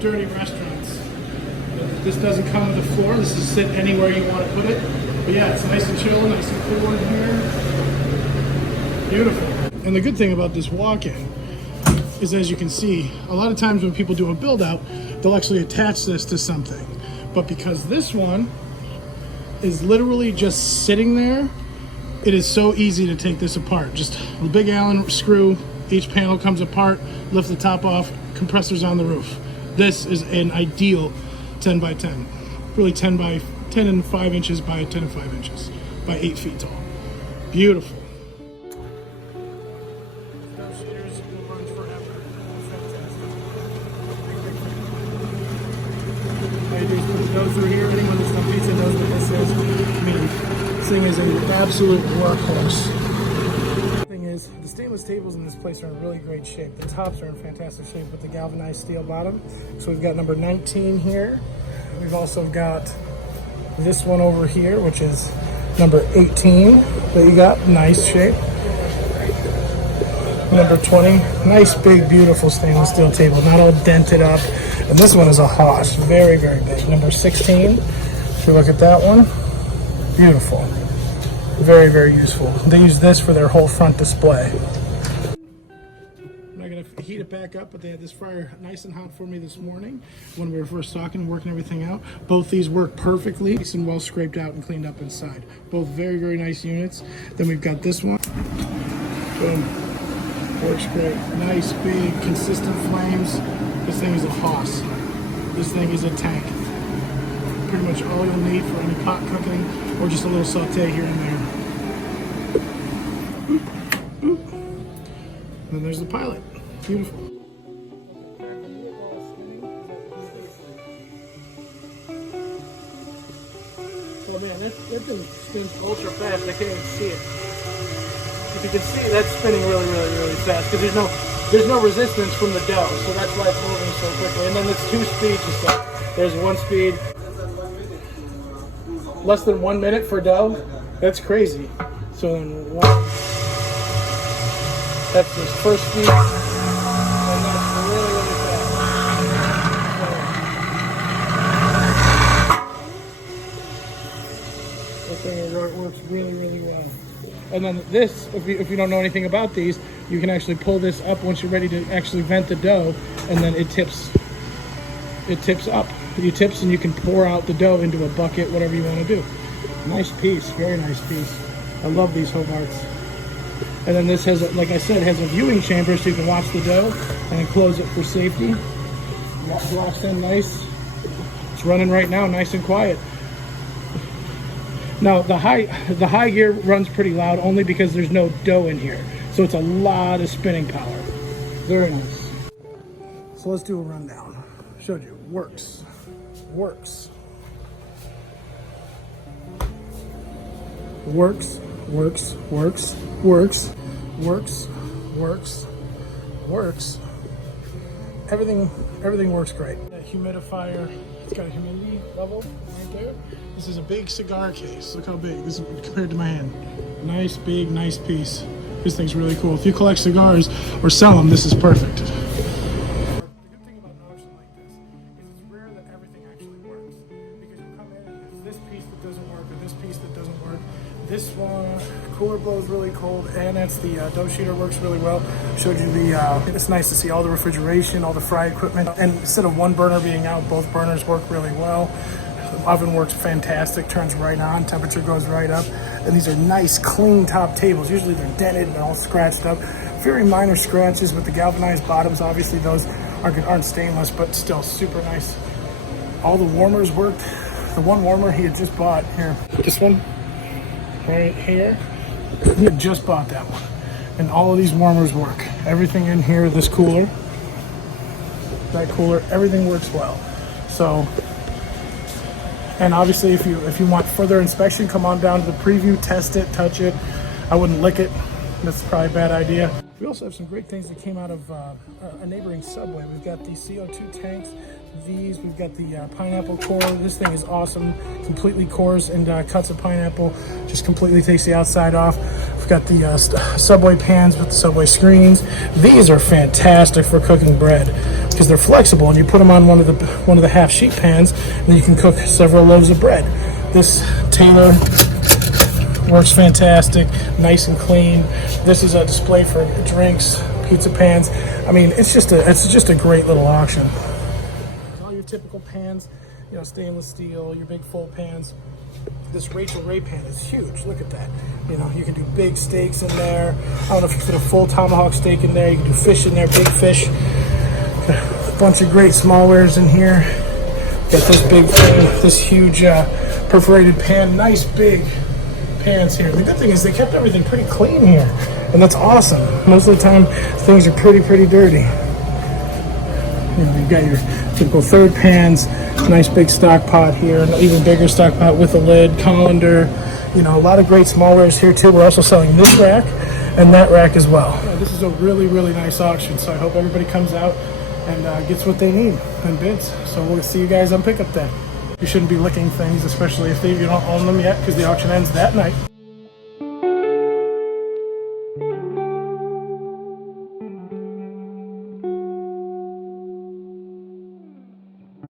dirty restaurants. This doesn't come with a floor. This is sit anywhere you want to put it. But yeah, it's nice and chill, nice and cool in here. Beautiful. And the good thing about this walk-in is, as you can see, a lot of times when people do a build out, they'll actually attach this to something. But because this one is literally just sitting there, it is so easy to take this apart. Just a big Allen screw, each panel comes apart, lift the top off, compressors on the roof. This is an ideal 10 by 10. Really 10 and 5 inches by 10 and 5 inches by 8 feet tall. Beautiful. Go through here. Anyone that's done pizza knows what this is. I mean, this thing is an absolute workhorse. The thing is, the stainless tables in this place are in really great shape. The tops are in fantastic shape with the galvanized steel bottom. So we've got number 19 here. We've also got this one over here, which is number 18 that you got. Nice shape. Number 20. Nice, big, beautiful stainless steel table. Not all dented up. And this one is a Haas, very, very big. Number 16, if you look at that one, beautiful. Very, very useful. They use this for their whole front display. I'm not gonna heat it back up, but they had this fryer nice and hot for me this morning when we were first talking and working everything out. Both these work perfectly, nice and well scraped out and cleaned up inside. Both very, very nice units. Then we've got this one. Boom. Works great. Nice, big, consistent flames. This thing is a Haas. This thing is a tank. Pretty much all you'll need for any pot cooking or just a little saute here and there. Boop, boop. And then there's the Pilot. Beautiful. Oh man, that thing spins ultra fast. I can't even see it. If you can see, that's spinning really, really, really fast because there's no resistance from the dough, so that's why it's moving so quickly. And then it's 2 speeds and stuff. There's 1 speed. Less than 1 minute for dough? That's crazy. So then that's the first speed. And then it's really, really fast. That thing works really, really well. And then this, if you don't know anything about these, you can actually pull this up once you're ready to actually vent the dough, and then it tips up. It tips and you can pour out the dough into a bucket, whatever you want to do. Nice piece, very nice piece. I love these Hobarts. And then this has, like I said, has a viewing chamber so you can watch the dough and then close it for safety. Locks in nice. It's running right now, nice and quiet. Now the high gear runs pretty loud only because there's no dough in here. So it's a lot of spinning power. Very nice. So let's do a rundown. Showed you, works. Works. Works, works, works, works, works, works, works. Everything works great. That humidifier, it's got a humidity level right there. This is a big cigar case. Look how big this is compared to my hand. Nice, big, nice piece. This thing's really cool. If you collect cigars or sell them, this is perfect. The good thing about an auction like this is it's rare that everything actually works. Because you come in and it's this piece that doesn't work or this piece that doesn't work. This one, cooler blows really cold, and it's the dough sheeter works really well. Showed you the, it's nice to see all the refrigeration, all the fry equipment. And instead of one burner being out, both burners work really well. The oven works fantastic, turns right on, temperature goes right up. And these are nice, clean top tables. Usually they're dented and all scratched up. Very minor scratches with the galvanized bottoms. Obviously those aren't stainless, but still super nice. All the warmers worked. The one warmer he had just bought, here, this one, right here, he had just bought that one. And all of these warmers work. Everything in here, this cooler, that cooler, everything works well. So, and obviously if you want further inspection, come on down to the preview, test it, touch it. I wouldn't lick it. That's probably a bad idea. We also have some great things that came out of a neighboring Subway. We've got the CO2 tanks, these, we've got the pineapple core. This thing is awesome, completely cores and cuts of pineapple, just completely takes the outside off. We've got the Subway pans with the Subway screens. These are fantastic for cooking bread because they're flexible and you put them on one of the half sheet pans and you can cook several loaves of bread. This Taylor works fantastic, nice and clean. This is a display for drinks, pizza pans. I mean, it's just a great little auction. All your typical pans, you know, stainless steel, your big full pans. This Rachel Ray pan is huge. Look at that. You know, you can do big steaks in there. I don't know if you can put a full tomahawk steak in there. You can do fish in there, big fish. A bunch of great smallwares in here. Got this big thing, this huge perforated pan, nice big pans here. The good thing is they kept everything pretty clean here, and that's awesome. Most of the time, things are pretty dirty. You know, you've got your typical third pans, nice big stock pot here, an even bigger stock pot with a lid, colander. You know, a lot of great smallwares here too. We're also selling this rack and that rack as well. Yeah, this is a really nice auction, so I hope everybody comes out and gets what they need and bids. So we'll see you guys on pickup day. You shouldn't be licking things, especially if you don't own them yet, because the auction ends that night.